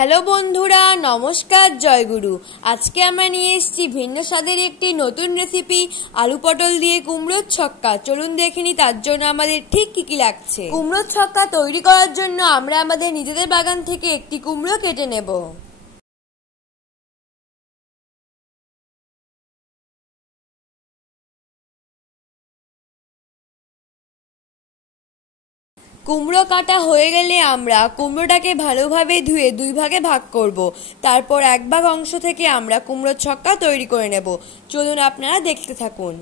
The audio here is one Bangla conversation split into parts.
হ্যালো বন্ধুরা, নমস্কার, জয়গুরু। আজকে আমরা নিয়ে এসেছি ভিন্ন স্বাদের একটি নতুন রেসিপি, আলু পটল দিয়ে কুমড়োর ছক্কা। চলুন দেখে নিই তার জন্য আমাদের ঠিক কি কি লাগছে। কুমড়োর ছক্কা তৈরি করার জন্য আমরা আমাদের নিজেদের বাগান থেকে একটি কুমড়ো কেটে নেব। কুমড়ো কাটা হয়ে গেলে আমরা কুমড়োটাকে ভালোভাবে ধুয়ে দুই ভাগে ভাগ করব। তারপর এক ভাগ অংশ থেকে আমরা কুমড়োর ছক্কা তৈরি করে নেব। চলুন আপনারা দেখতে থাকুন।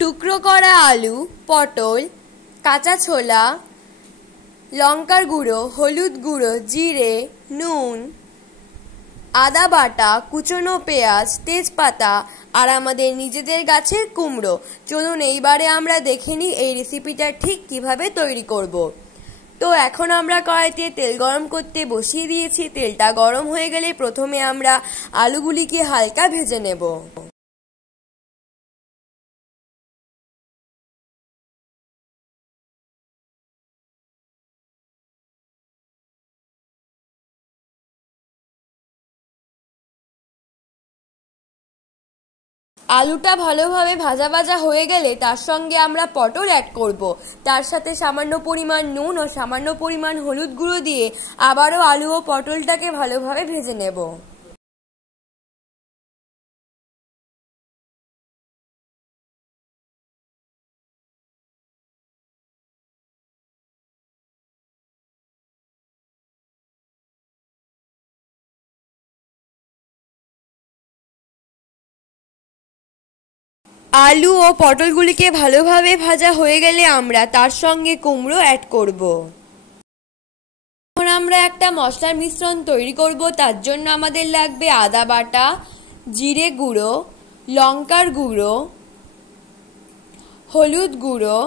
টুকরো করা আলু, পটল, কাঁচা ছোলা, লঙ্কার গুঁড়ো, হলুদ গুঁড়ো, জিরে, নুন, আদা বাটা, কুচনো পেঁয়াজ, তেজপাতা আর আমাদের নিজেদের গাছের কুমড়ো। চলুন এইবারে আমরা দেখে নিই এই রেসিপিটা ঠিক কিভাবে তৈরি করব। তো এখন আমরা কড়াইতে তেল গরম করতে বসিয়ে দিয়েছি। তেলটা গরম হয়ে গেলে প্রথমে আমরা আলুগুলিকে হালকা ভেজে নেব। আলুটা ভালোভাবে ভাজা ভাজা হয়ে গেলে তার সঙ্গে আমরা পটল অ্যাড করব। তার সাথে সামান্য পরিমাণ নুন ও সামান্য পরিমাণ হলুদ গুঁড়ো দিয়ে আবারও আলু ও পটলটাকে ভালোভাবে ভেজে নেব। আলু ও পটলগুলিকে ভালোভাবে ভাজা হয়ে গেলে আমরা তার সঙ্গে কুমড়ো অ্যাড করব। এখন আমরা একটা মশলার মিশ্রণ তৈরি করব। তার জন্য আমাদের লাগবে আদা বাটা, জিরে গুঁড়ো, লঙ্কার গুঁড়ো, হলুদ গুঁড়ো,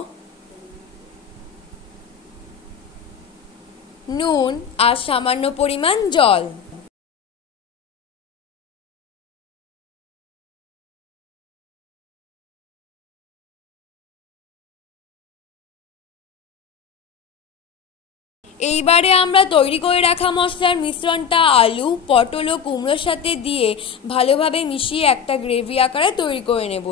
নুন আর সামান্য পরিমাণ জল। এইবারে আমরা তৈরি করে রাখা মশলার মিশ্রণটা আলু, পটল ও কুমড়োর সাথে দিয়ে ভালোভাবে মিশিয়ে একটা গ্রেভি আকারে তৈরি করে নেব।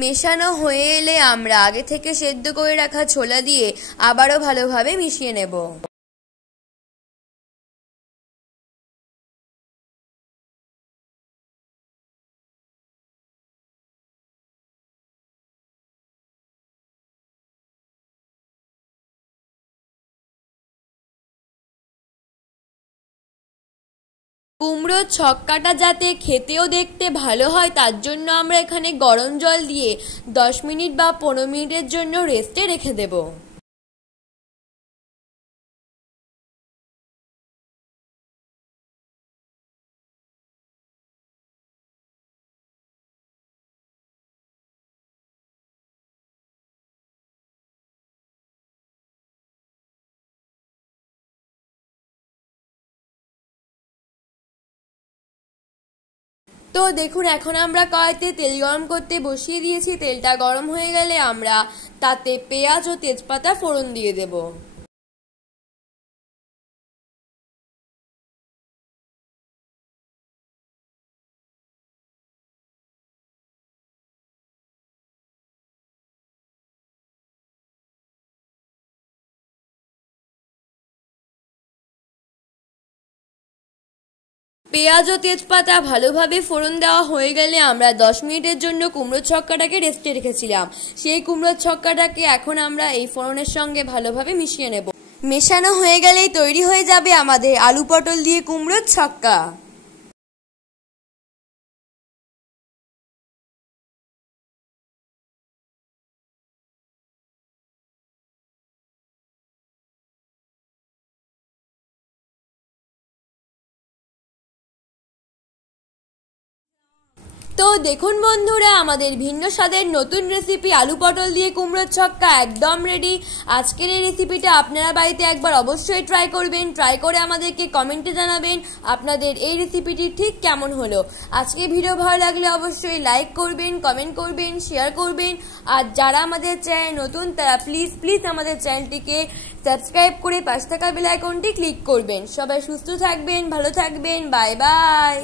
মেশানো হয়ে এলে আমরা আগে থেকে সেদ্ধ করে রাখা ছোলা দিয়ে আবারও ভালোভাবে মিশিয়ে নেব। কুমড়োর ছক্কাটা যাতে খেতেও দেখতে ভালো হয় তার জন্য আমরা এখানে গরম জল দিয়ে 10 মিনিট বা 15 মিনিটের জন্য রেস্টে রেখে দেব। তো দেখুন, এখন আমরা কড়াইতে তেল গরম করতে বসিয়ে দিয়েছি। তেলটা গরম হয়ে গেলে আমরা তাতে পেঁয়াজ ও তেজপাতা ফোড়ন দিয়ে দেব। পেঁয়াজ ও তেজপাতা ভালোভাবে ফোড়ন দেওয়া হয়ে গেলে আমরা 10 মিনিটের জন্য কুমড়োর ছক্কাটাকে রেস্টে রেখেছিলাম। সেই কুমড়োর ছক্কাটাকে এখন আমরা এই ফোড়নের সঙ্গে ভালোভাবে মিশিয়ে নেব। মেশানো হয়ে গেলেই তৈরি হয়ে যাবে আমাদের আলু পটল দিয়ে কুমড়োর ছক্কা। তো দেখুন বন্ধুরা, আমাদের ভিন্ন স্বাদের নতুন রেসিপি আলু পটল দিয়ে কুমড়োর ছক্কা একদম রেডি। আজকের এই রেসিপিটা আপনারা বাড়িতে একবার অবশ্যই ট্রাই করবেন। ট্রাই করে আমাদেরকে কমেন্টে জানাবেন আপনাদের এই রেসিপিটি ঠিক কেমন হলো। আজকে ভিডিও ভালো লাগলে অবশ্যই লাইক করবেন, কমেন্ট করবেন, শেয়ার করবেন। আর যারা আমাদের চ্যানেল নতুন তারা প্লিজ আমাদের চ্যানেলটিকে সাবস্ক্রাইব করে পাশে থাকা বেল আইকনটি ক্লিক করবেন। সবাই সুস্থ থাকবেন, ভালো থাকবেন, বাই বাই।